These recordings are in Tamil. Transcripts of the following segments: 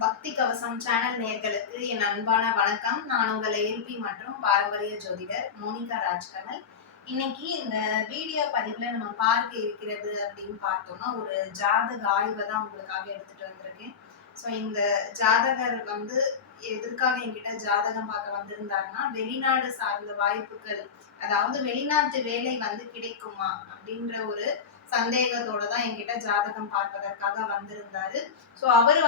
பக்தி கவசம் சேனல் நேயர்களுக்கு என் அன்பான வணக்கம். நான் உங்கள் ஏல்பி மற்றும் பாரம்பரிய ஜோதிடர் மோனிகா ராஜ்கமல். இன்னைக்கு இந்த வீடியோ பதிவுல நம்ம பார்க்க இருக்கிறது அப்படின்னு பார்த்தோம்னா, ஒரு ஜாதக ஆய்வை தான் உங்களுக்காக எடுத்துட்டு வந்திருக்கேன். ஸோ இந்த ஜாதகர் எதற்காக என்கிட்ட ஜாதகம் பார்க்க வந்திருந்தாருன்னா, வெளிநாடு சார்ந்த வாய்ப்புகள், அதாவது வெளிநாட்டு வேலை கிடைக்குமா அப்படின்ற ஒரு சந்தேகத்தோட தான் என்கிட்ட ஜாதகம் பார்ப்பதற்காக வந்திருந்தாரு. ஸோ அவர்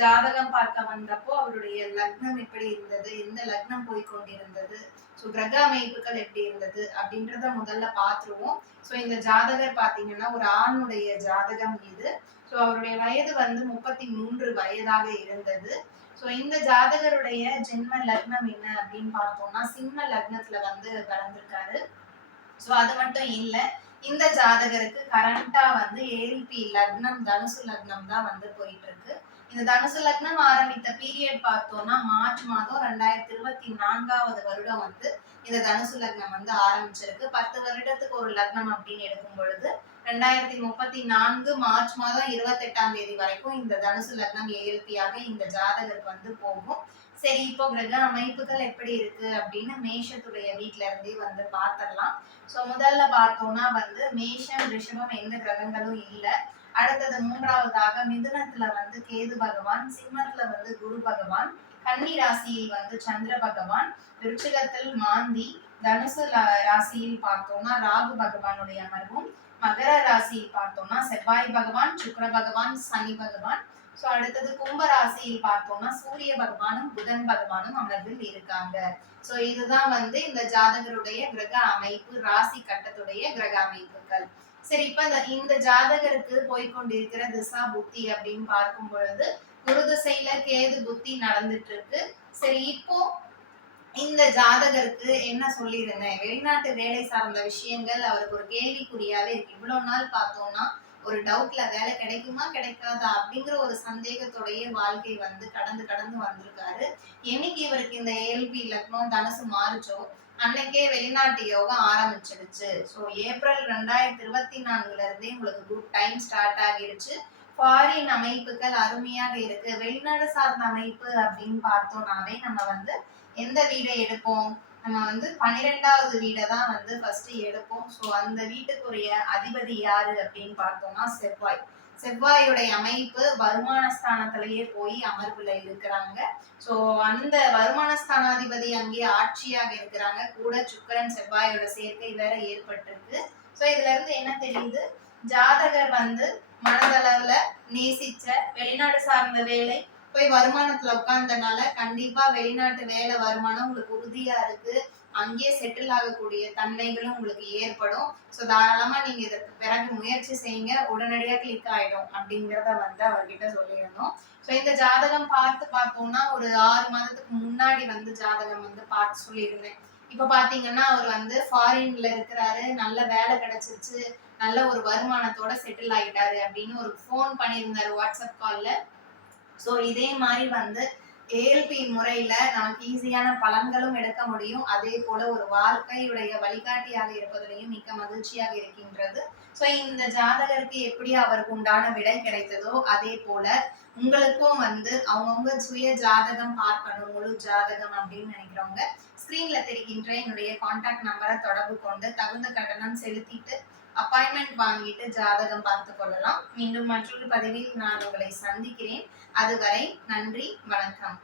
ஜாதகம் பார்க்க வந்தப்போ அவருடைய லக்னம் எப்படி இருந்தது, எந்த லக்னம் போய்கொண்டிருந்தது, ஸோ கிரக அமைப்புகள் எப்படி இருந்தது அப்படின்றத முதல்ல பார்த்துருவோம். ஸோ இந்த ஜாதகர் பார்த்தீங்கன்னா ஒரு ஆணுடைய ஜாதகம் இது. ஸோ அவருடைய வயது 33 வயதாக இருந்தது. ஸோ இந்த ஜாதகருடைய ஜென்ம லக்னம் என்ன அப்படின்னு பார்த்தோம்னா சிம்ம லக்னத்துல பிறந்திருக்காரு. ஸோ அது மட்டும் இல்லை, இந்த ஜாதகருக்கு கரண்டா ஏல்பி லக்னம் தனுசு லக்னம் தான் போயிட்டு இருக்கு. இந்த தனுசு லக்னம் ஆரம்பித்த பீரியட் பார்த்தோம்னா மார்ச் மாதம் 2024வது வருடம் இந்த தனுசு லக்னம் ஆரம்பிச்சிருக்கு. 10 வருடத்துக்கு ஒரு லக்னம் அப்படின்னு எடுக்கும் பொழுது 2034 மார்ச் மாதம் 28ஆம் தேதி வரைக்கும் இந்த தனுசு லக்னம் ஏஎல்பியாக இந்த ஜாதகருக்கு போகும். சரி, இப்போ கிரக அமைப்புகள் எப்படி இருக்கு அப்படின்னு மேஷத்துடைய வீட்டுல இருந்தே பார்த்திடலாம். ஸோ முதல்ல பார்த்தோம்னா மேஷம் ரிஷபம் எந்த கிரகங்களும் இல்லை. அடுத்தது மூன்றாவதாக மிதுனத்துல கேது பகவான், சிம்மத்துல குரு பகவான், கன்னி ராசியில் சந்திர பகவான், விருச்சிகத்தில் மாந்தி, தனுசு ராசியில் பார்த்தோம்னா ராகு பகவானுடைய அமர்வும், மகர ராசியில் பார்த்தோம்னா செவ்வாய் பகவான், சுக்கிர பகவான், சனி பகவான். ஸோ அடுத்தது கும்ப ராசியில் பார்த்தோம்னா சூரிய பகவானும் புதன் பகவானும் அமர்வில் இருக்காங்க. ஸோ இதுதான் இந்த ஜாதகருடைய கிரக அமைப்பு, ராசி கட்டத்துடைய கிரக அமைப்புகள். சரி, இப்ப இந்த ஜாதகருக்கு போய்கொண்டிருக்கிற திசா புத்தி அப்படின்னு பார்க்கும் பொழுது குரு திசையில கேது புத்தி நடந்துட்டு இருக்கு. சரி, இப்போ இந்த ஜாதகருக்கு என்ன சொல்லியிருந்தேன், வெளிநாட்டு வேலை சார்ந்த விஷயங்கள் அவருக்கு ஒரு கேள்விக்குறியாவே இருக்கு. இவ்வளவு நாள் பார்த்தோம்னா ஒரு டவுட்ல வேலை கிடைக்குமா கிடைக்காதா அப்படிங்கிற ஒரு சந்தேகத்தோடைய வாழ்க்கை கடந்து வந்திருக்காரு. என்னைக்கு இவருக்கு இந்த ஏல்பி லக்னம் தனுசு மாறுச்சோ அன்னைக்கே வெளிநாட்டு யோகம் ஆரம்பிச்சிடுச்சு. ஸோ ஏப்ரல் 2024 இருந்தே உங்களுக்கு குட் டைம் ஸ்டார்ட் ஆகிடுச்சு. ஃபாரின் அமைப்புகள் அருமையாக இருக்கு. வெளிநாடு சார்ந்த அமைப்பு அப்படின்னு பார்த்தோம்னாவே நம்ம எந்த வீடை எடுப்போம், நம்ம 12வது வீடை தான் ஃபர்ஸ்ட் எடுப்போம். ஸோ அந்த வீட்டுக்குரிய அதிபதி யாரு அப்படின்னு பார்த்தோம்னா செவ்வாய். செவ்வாயுடைய அமைப்பு வருமான ஸ்தானத்திலேயே போய் அமர்வுல இருக்கிறாங்க. ஸோ அந்த வருமான ஸ்தானாதிபதி அங்கே ஆட்சியாக இருக்கிறாங்க. கூட சுக்கிரன் செவ்வாயோட சேர்க்கை வேற ஏற்பட்டிருக்கு. ஸோ இதுல இருந்து என்ன தெரியுது, ஜாதகர் மனதளவுல நேசிச்ச வெளிநாடு சார்ந்த வேலை போய் வருமானத்துல உட்கார்ந்தனால கண்டிப்பா வெளிநாட்டு வேலை வருமானம் உங்களுக்கு உறுதியா இருக்கு. அங்கேயே செட்டில் ஆகக்கூடிய தன்மைகளும் உங்களுக்கு ஏற்படும். ஸோ தாராளமா நீங்க இதற்கு பிறகு முயற்சி செய்யுங்க, உடனடியா கிளிக் ஆயிடும் அப்படிங்கிறத அவர்கிட்ட சொல்லியிருந்தோம். ஸோ இந்த ஜாதகம் பார்த்தோம்னா ஒரு 6 மாதத்துக்கு முன்னாடி ஜாதகம் பார்த்து சொல்லியிருந்தேன். இப்ப பாத்தீங்கன்னா அவர் ஃபாரின்ல இருக்கிறாரு, நல்ல வேலை கிடைச்சிருச்சு, நல்ல ஒரு வருமானத்தோட செட்டில் ஆகிட்டாரு அப்படின்னு ஒரு ஃபோன் பண்ணியிருந்தாரு வாட்ஸ்அப் கால்ல. ஸோ இதே மாதிரி ஏஎல்பி முறையில நமக்கு ஈஸியான பலன்களும் எடுக்க முடியும். அதே போல ஒரு வாழ்க்கையுடைய வழிகாட்டியாக இருப்பதிலையும் மிக்க மகிழ்ச்சியாக இருக்கின்றது. ஸோ இந்த ஜாதகருக்கு எப்படி அவருக்கு உண்டான விடை கிடைத்ததோ அதே போல உங்களுக்கும் அவங்கவுங்க சுய ஜாதகம் பார்க்கணும், முழு ஜாதகம் அப்படின்னு நினைக்கிறவங்க ஸ்கிரீன்ல தெரிகின்ற என்னுடைய கான்டாக்ட் நம்பரை தொடர்பு கொண்டு தகுந்த கட்டணம் செலுத்திட்டு அப்பாயின்மெண்ட் வாங்கிட்டு ஜாதகம் பார்த்து கொள்ளலாம். மீண்டும் மற்றொரு பதிவில் நான் உங்களை சந்திக்கிறேன். அதுவரை நன்றி, வணக்கம்.